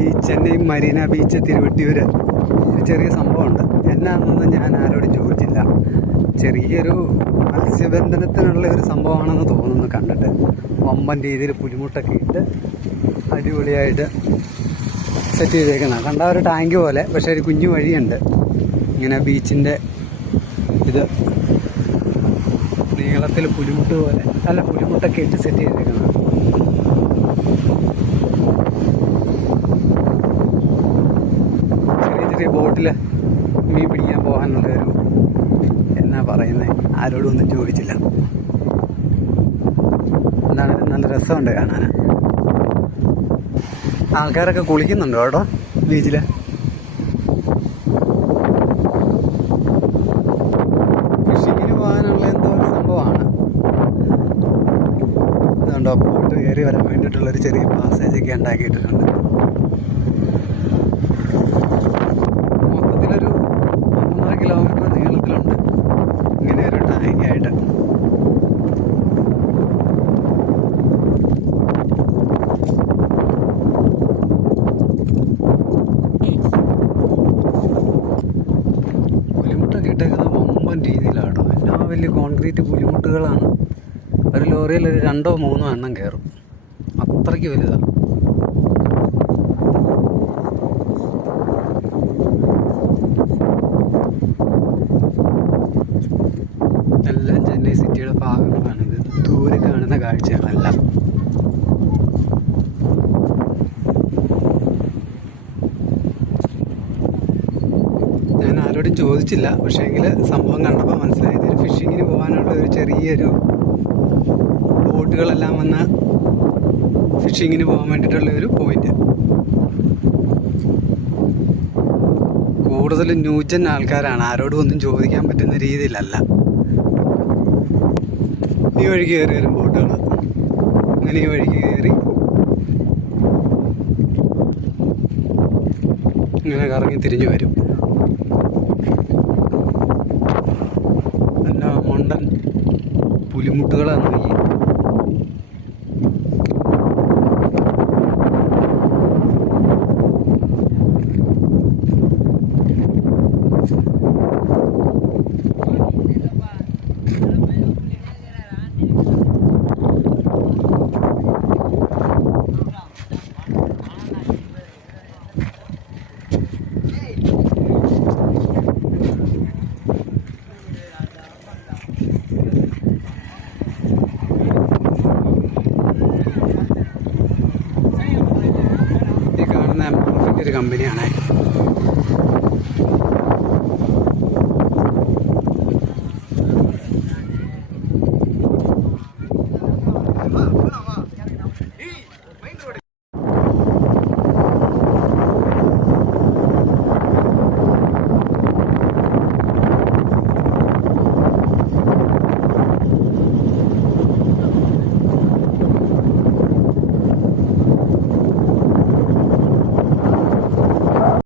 ഈ Chennai Marina beach ഒരു ചെറിയ സംഭവമുണ്ട്. എന്നാണെന്ന് ഞാൻ ആരോടും ചോദിച്ചില്ല. ചെറിയൊരു മത്സ്യബന്ധനത്തിനുള്ള ഒരു സംഭവമാണെന്ന് തോന്നുന്നു കണ്ടിട്ട്. വമ്പൻ രീതിയിൽ പുലിമുട്ടൊക്കെ ഇട്ട് അടിപൊളിയായിട്ട് സെറ്റ് ചെയ്തേക്കുന്ന. കണ്ട ഒരു ടാങ്ക് പോലെ പക്ഷേ ഒരു കുഞ്ഞു വഴിയുണ്ട്. ഇങ്ങനെ ബീച്ചിന്റെ ഇത്. നീളത്തിൽ പുലിമുട്ട് പോലെ. അല്ല പുലിമുട്ടൊക്കെ ഇട്ട് സെറ്റ് ചെയ്തേക്കുന്നത് ചെറിയ ബോട്ടിൽ മീൻ പിടിക്കാൻ പോകാനുള്ള ഒരു എന്നാ പറയുന്നത് ആരോടും ഒന്നും ചോദിച്ചില്ല. എന്താണ്? നല്ല രസമുണ്ട് കാണാൻ ആൾക്കാരൊക്കെ കുളിക്കുന്നുണ്ടോ കേട്ടോ ബീച്ചിൽ ഫിഷിങ്ങിന് പോകാനുള്ള എന്തോ ഒരു സംഭവമാണ്. ഇതുണ്ടോ? ബോട്ട് കയറി വരാൻ വേണ്ടിയിട്ടുള്ളൊരു ചെറിയ പാസേജൊക്കെ ഉണ്ടാക്കിയിട്ടുണ്ട് ഇട്ടേക്കുന്നത് വമ്പൻ രീതിയിലാണ് എല്ലാം വലിയ കോൺക്രീറ്റ് പുലിമുട്ടുകളാണ് ഒരു ലോറിയിൽ ഒരു രണ്ടോ മൂന്നോ എണ്ണം കയറും അത്രയ്ക്ക് വലുതാണ് എല്ലാം ചെന്നൈ സിറ്റിയുടെ ഭാഗങ്ങളാണിത് ദൂരെ കാണുന്ന കാഴ്ചകളല്ല. ആരോടും ചോദിച്ചില്ല. പക്ഷേ എങ്കിൽ സംഭവം കണ്ടപ്പോൾ മനസ്സിലായത് ഒരു ഫിഷിങ്ങിന് പോകാനുള്ള ഒരു ചെറിയൊരു ബോട്ടുകളെല്ലാം വന്ന ഫിഷിങ്ങിന് പോകാൻ വേണ്ടിയിട്ടുള്ള ഒരു പോയിന്റ് കൂടുതൽ ന്യൂജൻ ആൾക്കാരാണ്. ആരോടും ഒന്നും ചോദിക്കാൻ പറ്റുന്ന രീതിയിലല്ല. ഈ വഴി കയറി വരും ബോട്ടുകൾ അങ്ങനെ ഈ വഴിക്ക് കയറി ഇങ്ങനെ കറങ്ങി തിരിഞ്ഞു വരും നല്ല മണ്ടൻ പുലിമുട്ടുകളാണ് ഈ ഈ കാണുന്ന ഒരു കമ്പനിയാണ്